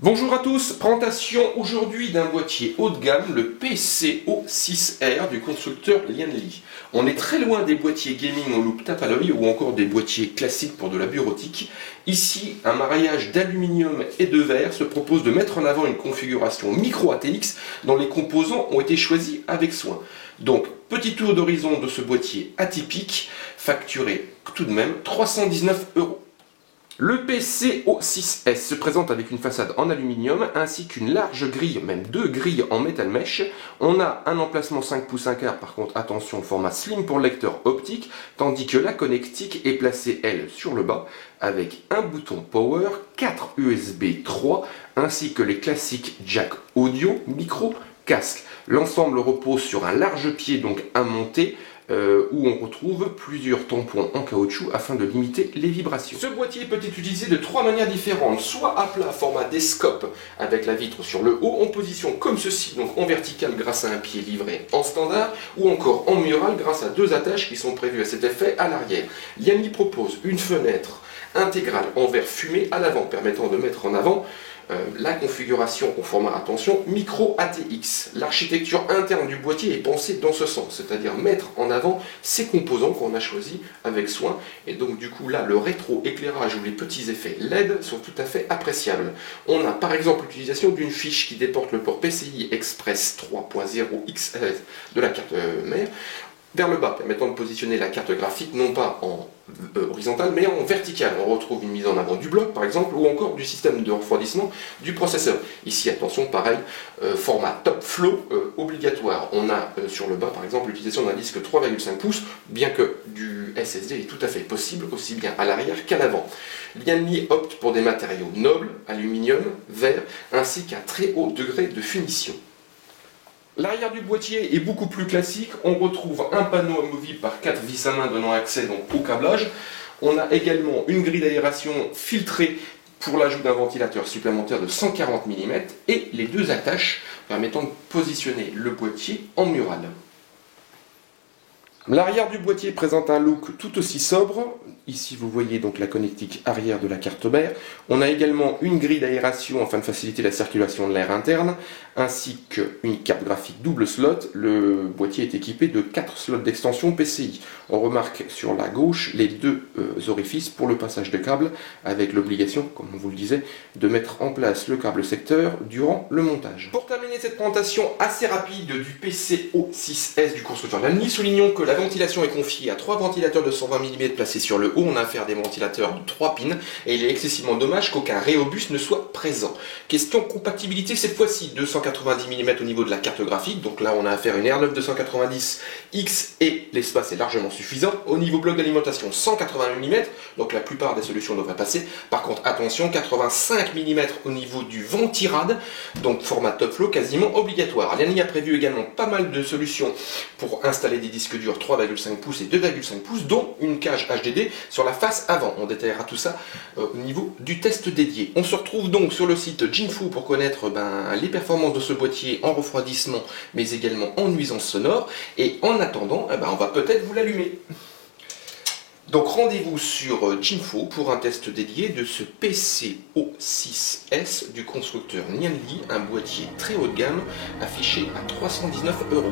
Bonjour à tous, présentation aujourd'hui d'un boîtier haut de gamme, le PCO6R du constructeur Lianli. On est très loin des boîtiers gaming en loupe tape à l'œil ou encore des boîtiers classiques pour de la bureautique. Ici, un mariage d'aluminium et de verre se propose de mettre en avant une configuration micro ATX dont les composants ont été choisis avec soin. Donc, petit tour d'horizon de ce boîtier atypique, facturé tout de même 319 €. Le PCO6S se présente avec une façade en aluminium ainsi qu'une large grille, même deux grilles en métal mèche. On a un emplacement 5 pouces 1/4, par contre attention format slim pour le lecteur optique, tandis que la connectique est placée elle sur le bas avec un bouton power, 4 USB 3 ainsi que les classiques jack audio, micro, casque. L'ensemble repose sur un large pied donc à monter, où on retrouve plusieurs tampons en caoutchouc afin de limiter les vibrations. Ce boîtier peut être utilisé de trois manières différentes, soit à plat format descope avec la vitre sur le haut, en position comme ceci, donc en vertical grâce à un pied livré en standard, ou encore en mural grâce à deux attaches qui sont prévues à cet effet à l'arrière. Lianli propose une fenêtre intégrale en verre fumé à l'avant, permettant de mettre en avant la configuration au format, attention, micro ATX. L'architecture interne du boîtier est pensée dans ce sens, c'est-à-dire mettre en avant ces composants qu'on a choisis avec soin. Et donc du coup là, le rétro-éclairage ou les petits effets LED sont tout à fait appréciables. On a par exemple l'utilisation d'une fiche qui déporte le port PCI Express 3.0 XL de la carte mère vers le bas, permettant de positionner la carte graphique non pas en horizontale mais en verticale. On retrouve une mise en avant du bloc par exemple ou encore du système de refroidissement du processeur. Ici attention, pareil, format top flow obligatoire. On a sur le bas par exemple l'utilisation d'un disque 3,5 pouces, bien que du SSD est tout à fait possible aussi bien à l'arrière qu'à l'avant. Lianli opte pour des matériaux nobles, aluminium, verre, ainsi qu'un très haut degré de finition. L'arrière du boîtier est beaucoup plus classique, on retrouve un panneau amovible par 4 vis à main donnant accès donc au câblage. On a également une grille d'aération filtrée pour l'ajout d'un ventilateur supplémentaire de 140 mm et les deux attaches permettant de positionner le boîtier en mural. L'arrière du boîtier présente un look tout aussi sobre. Ici vous voyez donc la connectique arrière de la carte mère. On a également une grille d'aération afin de faciliter la circulation de l'air interne, ainsi qu'une carte graphique double slot. Le boîtier est équipé de 4 slots d'extension PCI. On remarque sur la gauche les deux orifices pour le passage de câble, avec l'obligation, comme on vous le disait, de mettre en place le câble secteur durant le montage. Pour terminer cette présentation assez rapide du PCO6S du constructeur Lianli, soulignons que la ventilation est confiée à 3 ventilateurs de 120 mm placés sur le haut. On a affaire à des ventilateurs de 3 pins et il est excessivement dommage qu'aucun Rhéobus ne soit présent. Question compatibilité cette fois-ci, 290 mm au niveau de la carte graphique, donc là on a affaire à une R9 290X et l'espace est largement suffisant. Au niveau bloc d'alimentation, 180 mm, donc la plupart des solutions devraient passer. Par contre attention, 85 mm au niveau du ventirad, donc format top flow quasiment obligatoire. Lianli a prévu également pas mal de solutions pour installer des disques durs 3,5 pouces et 2,5 pouces, dont une cage HDD sur la face avant. On détaillera tout ça au niveau du test dédié. On se retrouve donc sur le site Jinfoo pour connaître les performances de ce boîtier en refroidissement mais également en nuisance sonore, et en attendant on va peut-être vous l'allumer. Donc rendez-vous sur Jinfoo pour un test dédié de ce PCO6S du constructeur Lianli, un boîtier très haut de gamme affiché à 319 €.